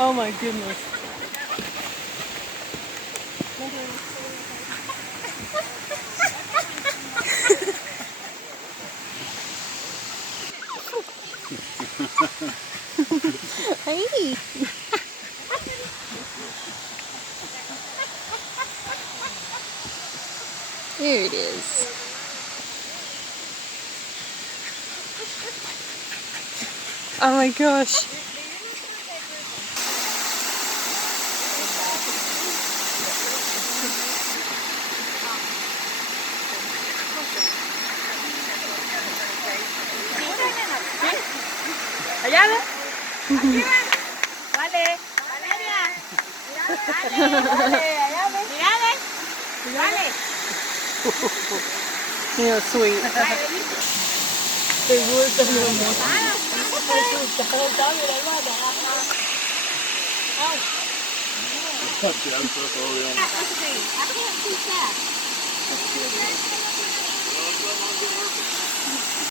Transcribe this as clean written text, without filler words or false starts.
Oh my goodness. Hey. There it is. Oh my gosh. Allá ve. Aquí va. Vale. Vale, allá. Vale, allá ve. Mira, vale. You're sweet. Te gusta mi amor. Te gusta, mira, hermana. Así, así está.